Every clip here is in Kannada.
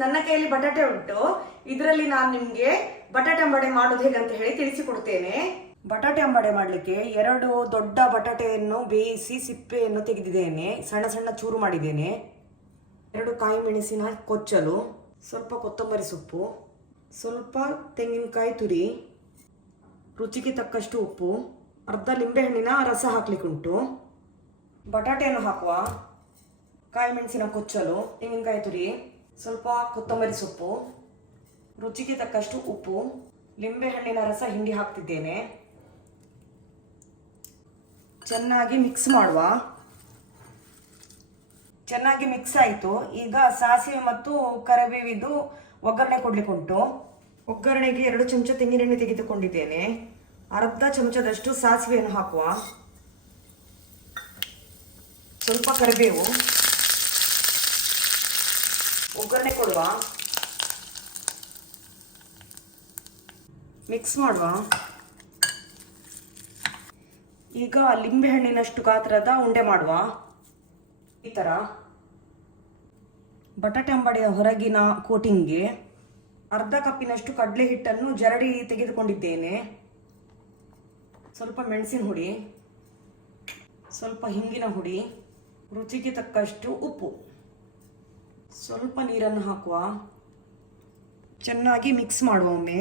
ನನ್ನ ಕೈಯಲ್ಲಿ ಬಟಾಟೆ ಉಂಟು. ಇದರಲ್ಲಿ ನಾನು ನಿಮ್ಗೆ ಬಟಾಟೆ ಅಂಬಡೆ ಮಾಡೋದು ಹೇಗಂತ ಹೇಳಿ ತಿಳಿಸಿಕೊಡ್ತೇನೆ. ಬಟಾಟೆ ಅಂಬಡೆ ಮಾಡಲಿಕ್ಕೆ 2 ದೊಡ್ಡ ಬಟಾಟೆಯನ್ನು ಬೇಯಿಸಿ ಸಿಪ್ಪೆಯನ್ನು ತೆಗೆದಿದ್ದೇನೆ. ಸಣ್ಣ ಸಣ್ಣ ಚೂರು ಮಾಡಿದ್ದೇನೆ. 2 ಕಾಯಿ ಮೆಣಸಿನ ಕೊಚ್ಚಲು, ಸ್ವಲ್ಪ ಕೊತ್ತಂಬರಿ ಸೊಪ್ಪು, ಸ್ವಲ್ಪ ತೆಂಗಿನಕಾಯಿ ತುರಿ, ರುಚಿಗೆ ತಕ್ಕಷ್ಟು ಉಪ್ಪು, ಅರ್ಧ ಲಿಂಬೆಹಣ್ಣಿನ ರಸ ಹಾಕ್ಲಿಕ್ಕುಂಟು. ಬಟಾಟೆಯನ್ನು ಹಾಕುವ, ಕಾಯಿ ಮೆಣಸಿನ ಕೊಚ್ಚಲು, ತೆಂಗಿನಕಾಯಿ ತುರಿ, ಸ್ವಲ್ಪ ಕೊತ್ತಂಬರಿ ಸೊಪ್ಪು, ರುಚಿಗೆ ತಕ್ಕಷ್ಟು ಉಪ್ಪು, ಲಿಂಬೆಹಣ್ಣಿನ ರಸ ಹಿಂಡಿ ಹಾಕ್ತಿದ್ದೇನೆ. ಚೆನ್ನಾಗಿ ಮಿಕ್ಸ್ ಮಾಡುವ. ಚೆನ್ನಾಗಿ ಮಿಕ್ಸ್ ಆಯಿತು. ಈಗ ಸಾಸಿವೆ ಮತ್ತು ಕರಿಬೇವಿದು ಒಗ್ಗರಣೆ ಕೊಡ್ಲಿಕ್ಕುಂಟು. ಒಗ್ಗರಣೆಗೆ 2 ಚಮಚ ತೆಂಗಿನೆಣ್ಣೆ ತೆಗೆದುಕೊಂಡಿದ್ದೇನೆ. ಅರ್ಧ ಚಮಚದಷ್ಟು ಸಾಸಿವೆಯನ್ನು ಹಾಕುವ, ಸ್ವಲ್ಪ ಕರಿಬೇವು, ಒಗ್ಗರಣೆ ಕೊಡುವ, ಮಿಕ್ಸ್ ಮಾಡುವ. ಈಗ ಲಿಂಬೆಹಣ್ಣಿನಷ್ಟು ಗಾತ್ರದ ಉಂಡೆ ಮಾಡುವ. ಈ ಥರ ಬಟಾಟೆ ಅಂಬಡೆಯ ಹೊರಗಿನ ಕೋಟಿಂಗ್ಗೆ ಅರ್ಧ ಕಪ್ಪಿನಷ್ಟು ಕಡಲೆ ಹಿಟ್ಟನ್ನು ಜರಡಿ ತೆಗೆದುಕೊಂಡಿದ್ದೇನೆ. ಸ್ವಲ್ಪ ಮೆಣಸಿನ ಹುಡಿ, ಸ್ವಲ್ಪ ಹಿಂಗಿನ ಹುಡಿ, ರುಚಿಗೆ ತಕ್ಕಷ್ಟು ಉಪ್ಪು, ಸ್ವಲ್ಪ ನೀರನ್ನು ಹಾಕುವ. ಚೆನ್ನಾಗಿ ಮಿಕ್ಸ್ ಮಾಡುವ. ಒಮ್ಮೆ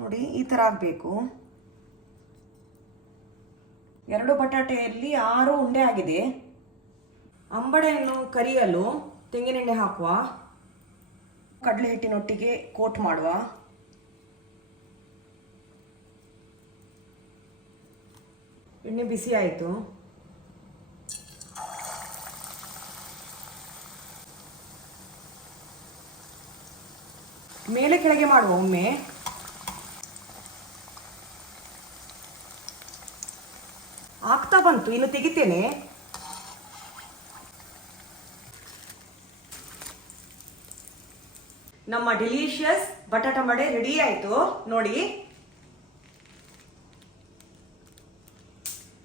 ನೋಡಿ, ಈ ಥರ ಆಗಬೇಕು. 2 ಬಟಾಟೆಯಲ್ಲಿ 6 ಉಂಡೆ ಆಗಿದೆ. ಅಂಬಡೆಯನ್ನು ಕರಿಯಲು ತೆಂಗಿನೆಣ್ಣೆ ಹಾಕುವ, ಕಡಲೆ ಹಿಟ್ಟಿನೊಟ್ಟಿಗೆ ಕೋಟ್ ಮಾಡುವ. ಎಣ್ಣೆ ಬಿಸಿ ಆಯಿತು. ಮೇಲೆ ಕೆಳಗೆ ಮಾಡುವ. ಒಮ್ಮೆ ಆಗ್ತಾ ಬಂತು, ಇನ್ನು ತೆಗಿತೇನೆ. ನಮ್ಮ ಡಿಲಿಷಿಯಸ್ ಬಟಾಟೆ ಅಂಬಡೆ ರೆಡಿ ಆಯಿತು ನೋಡಿ.